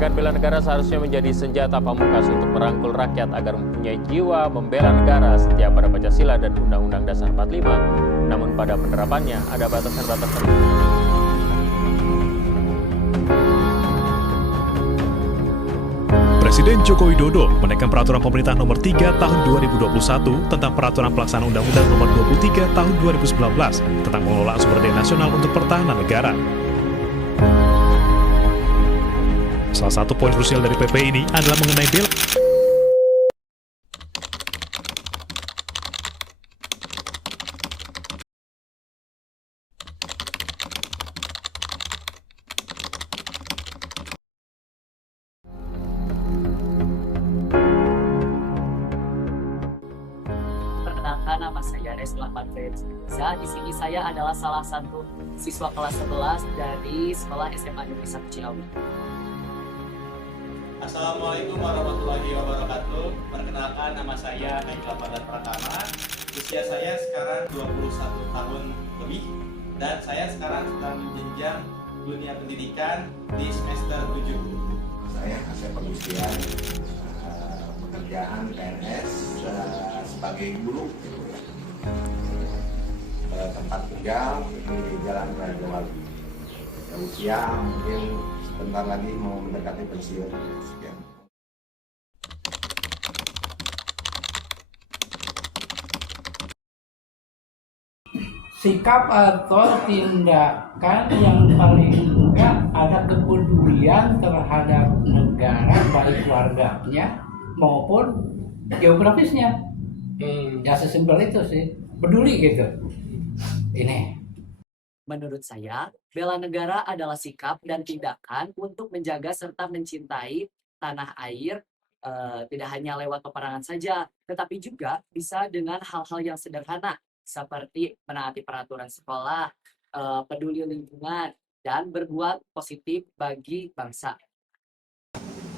Pendidikan bela negara seharusnya menjadi senjata pamungkas untuk merangkul rakyat agar mempunyai jiwa membela negara setia pada Pancasila dan Undang-Undang Dasar 45. Namun pada penerapannya ada batasan-batasan. Presiden Joko Widodo menaikkan peraturan pemerintah nomor 3 tahun 2021 tentang peraturan pelaksanaan Undang-Undang nomor 23 tahun 2019 tentang pengelolaan sumber daya nasional untuk pertahanan negara. Salah satu poin krusial dari PP ini adalah mengenai bela. Perkenalkan, nama saya Reski Febri. Di sini saya adalah salah satu siswa kelas 11 dari Sekolah SMA Negeri 1 Ciawi. Assalamualaikum warahmatullahi wabarakatuh. Perkenalkan, nama saya Haikal Fadlan Pratama. Usia saya sekarang 21 tahun lebih dan saya sekarang sedang menjenjang dunia pendidikan di semester 7. Saya Asep Pegustian, pekerjaan PNS sebagai guru. Tempat tinggal di Jalan Raja Wali. Usia mungkin sebentar lagi mau mendekati pensiun. Sekian. Sikap atau tindakan yang paling enggak ada kepedulian terhadap negara, baik warganya maupun geografisnya. Ya sesimpel itu sih, peduli gitu. Ini. Menurut saya, bela negara adalah sikap dan tindakan untuk menjaga serta mencintai tanah air, tidak hanya lewat peperangan saja, tetapi juga bisa dengan hal-hal yang sederhana, seperti menaati peraturan sekolah, peduli lingkungan, dan berbuat positif bagi bangsa.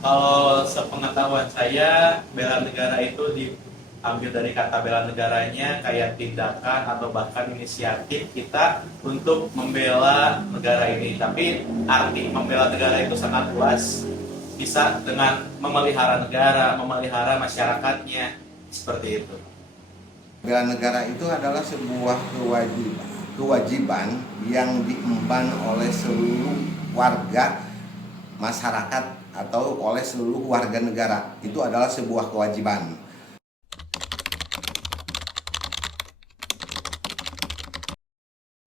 Kalau sepengetahuan saya, bela negara itu diambil dari kata bela negaranya kayak tindakan atau bahkan inisiatif kita untuk membela negara ini. Tapi arti membela negara itu sangat luas, bisa dengan memelihara negara, memelihara masyarakatnya, seperti itu. Bela negara itu adalah sebuah kewajiban yang diemban oleh seluruh warga masyarakat atau oleh seluruh warga negara. Itu adalah sebuah kewajiban.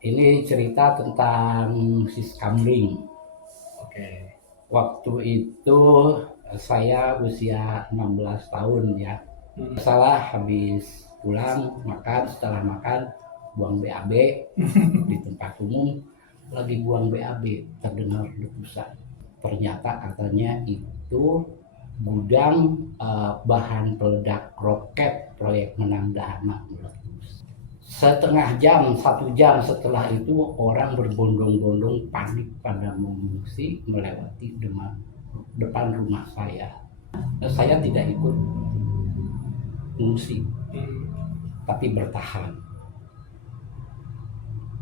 Ini cerita tentang Siskamling. Oke. Waktu itu saya usia 16 tahun ya. Salah habis pulang makan, setelah makan buang BAB di tempat umum, lagi buang BAB terdengar letusan. Ternyata katanya itu gudang bahan peledak roket proyek Menang Dahana meletus. Setengah jam, 1 jam setelah itu orang berbondong-bondong panik pada mengungsi melewati depan rumah saya. Saya tidak ikut mengungsi, tapi bertahan.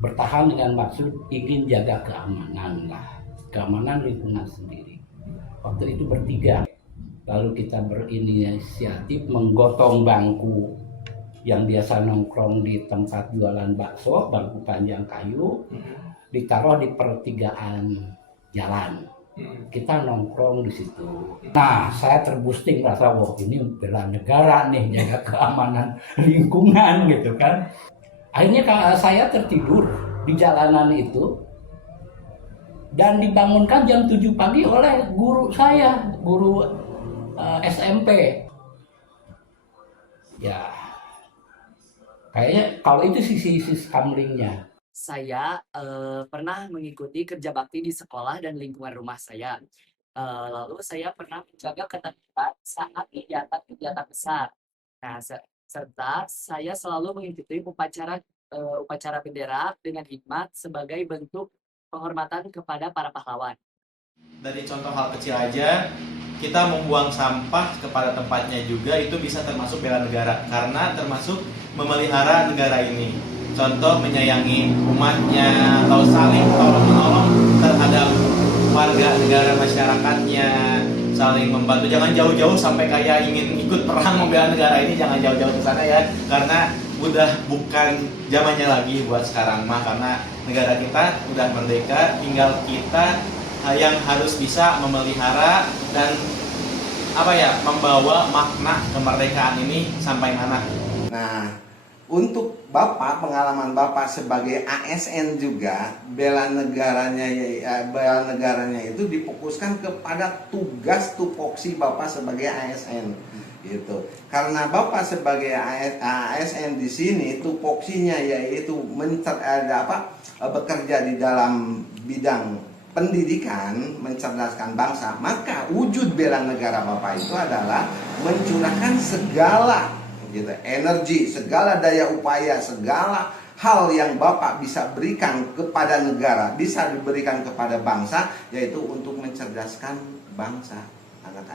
Bertahan dengan maksud ingin jaga keamanan lah, keamanan lingkungan sendiri. Waktu itu bertiga, lalu kita berinisiatif menggotong bangku yang biasa nongkrong di tempat jualan bakso, bangku panjang kayu, ditaruh di pertigaan jalan. Kita nongkrong di situ. Nah, saya terboosting rasa, wah ini bela negara nih, jaga keamanan lingkungan gitu kan. Akhirnya saya tertidur di jalanan itu dan dibangunkan jam 7 pagi oleh guru saya, guru SMP. Ya, kayaknya kalau itu sisi Siskamlingnya. Saya pernah mengikuti kerja bakti di sekolah dan lingkungan rumah saya. Lalu saya pernah menjaga ketertiban saat kegiatan besar. Nah, serta saya selalu mengikuti upacara bendera dengan hikmat sebagai bentuk penghormatan kepada para pahlawan. Dari contoh hal kecil aja, kita membuang sampah kepada tempatnya juga itu bisa termasuk bela negara karena termasuk memelihara negara ini. Contoh menyayangi umatnya atau saling tolong-menolong terhadap warga negara masyarakatnya. saling membantu. Jangan jauh-jauh sampai kayak ingin ikut perang membela negara ini, jangan jauh-jauh ke sana ya, karena udah bukan zamannya lagi buat sekarang mah, karena negara kita udah merdeka, tinggal kita yang harus bisa memelihara dan membawa makna kemerdekaan ini sampai mana. Nah, untuk Bapak, pengalaman Bapak sebagai ASN juga, bela negaranya itu difokuskan kepada tugas tupoksi Bapak sebagai ASN gitu. Karena Bapak sebagai ASN di sini tupoksinya yaitu bekerja di dalam bidang pendidikan, mencerdaskan bangsa, maka wujud bela negara Bapak itu adalah mencurahkan segala energi, segala daya upaya, segala hal yang Bapak bisa berikan kepada negara, bisa diberikan kepada bangsa, yaitu untuk mencerdaskan bangsa anak-anak.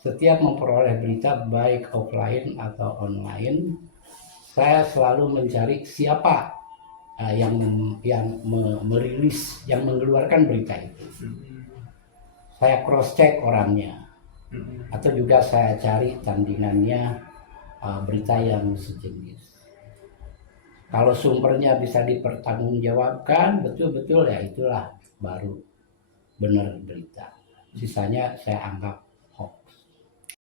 Setiap memperoleh berita baik offline atau online, saya selalu mencari siapa yang merilis, yang mengeluarkan berita itu. Saya cross check orangnya, atau juga saya cari tandingannya berita yang sejenis. Kalau sumbernya bisa dipertanggungjawabkan betul-betul, ya itulah baru benar berita. Sisanya saya anggap hoax.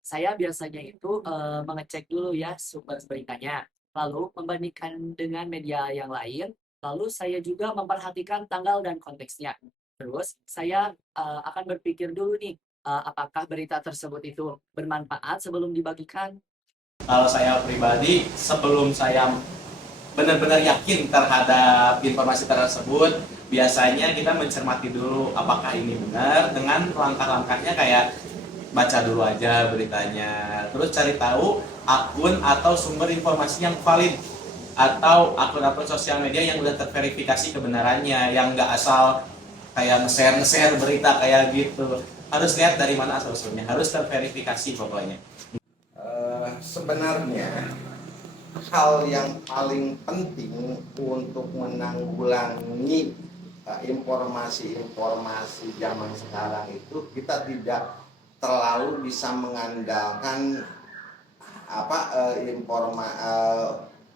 Saya biasanya itu mengecek dulu ya sumber beritanya, lalu membandingkan dengan media yang lain, lalu saya juga memperhatikan tanggal dan konteksnya. Terus saya akan berpikir dulu nih, apakah berita tersebut itu bermanfaat sebelum dibagikan. Kalau saya pribadi, sebelum saya benar-benar yakin terhadap informasi tersebut, biasanya kita mencermati dulu apakah ini benar, dengan langkah-langkahnya kayak baca dulu aja beritanya, terus cari tahu akun atau sumber informasi yang valid, atau akun-akun sosial media yang udah terverifikasi kebenarannya, yang nggak asal kayak nge-share berita kayak gitu. Harus lihat dari mana asal-usulnya, harus terverifikasi pokoknya. Sebenarnya hal yang paling penting untuk menanggulangi informasi-informasi zaman sekarang itu, kita tidak terlalu bisa mengandalkan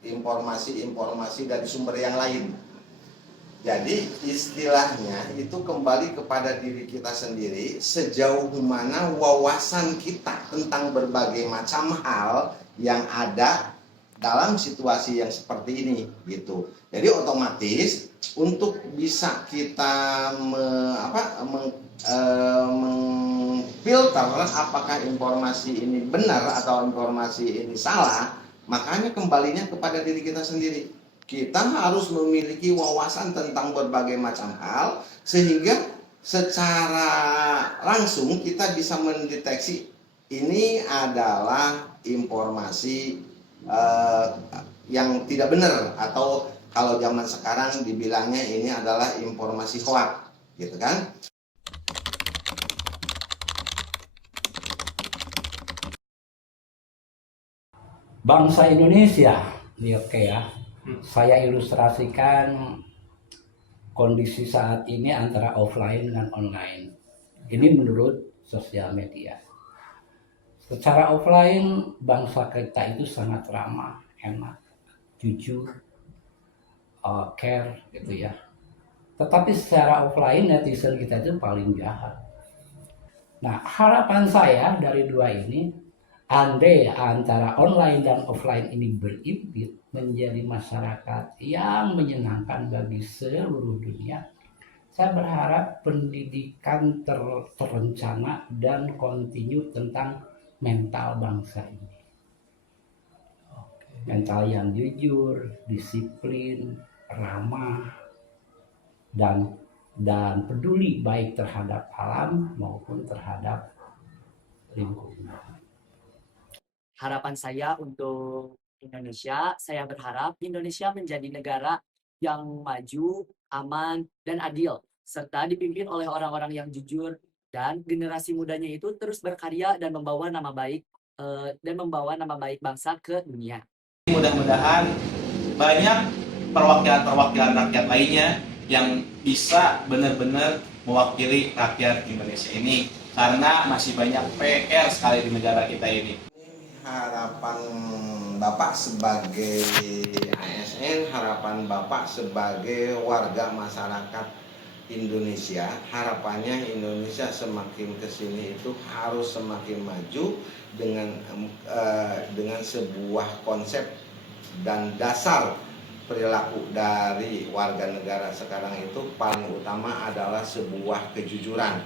informasi-informasi dari sumber yang lain. Jadi istilahnya itu kembali kepada diri kita sendiri, sejauh mana wawasan kita tentang berbagai macam hal yang ada dalam situasi yang seperti ini gitu. Jadi otomatis untuk bisa kita mengfilter apakah informasi ini benar atau informasi ini salah, makanya kembalinya kepada diri kita sendiri. Kita harus memiliki wawasan tentang berbagai macam hal, sehingga secara langsung kita bisa mendeteksi ini adalah informasi yang tidak benar, atau kalau zaman sekarang dibilangnya ini adalah informasi hoax, gitu kan? Bangsa Indonesia, ini oke ya. Saya ilustrasikan kondisi saat ini antara offline dan online. Ini menurut sosial media. Secara offline, bangsa kita itu sangat ramah, enak, jujur, care gitu ya. Tetapi secara offline, netizen kita itu paling jahat. Nah, harapan saya dari dua ini, andai antara online dan offline ini berimpit menjadi masyarakat yang menyenangkan bagi seluruh dunia, saya berharap pendidikan terencana dan kontinu tentang mental bangsa ini. Mental yang jujur, disiplin, ramah, dan peduli baik terhadap alam maupun terhadap lingkungan. Harapan saya untuk Indonesia, saya berharap Indonesia menjadi negara yang maju, aman, dan adil, serta dipimpin oleh orang-orang yang jujur, dan generasi mudanya itu terus berkarya dan membawa nama baik bangsa ke dunia. Mudah-mudahan banyak perwakilan-perwakilan rakyat lainnya yang bisa benar-benar mewakili rakyat Indonesia ini, karena masih banyak PR sekali di negara kita ini. Harapan Bapak sebagai ASN, harapan Bapak sebagai warga masyarakat Indonesia, harapannya Indonesia semakin kesini itu harus semakin maju dengan sebuah konsep dan dasar perilaku dari warga negara sekarang itu paling utama adalah sebuah kejujuran.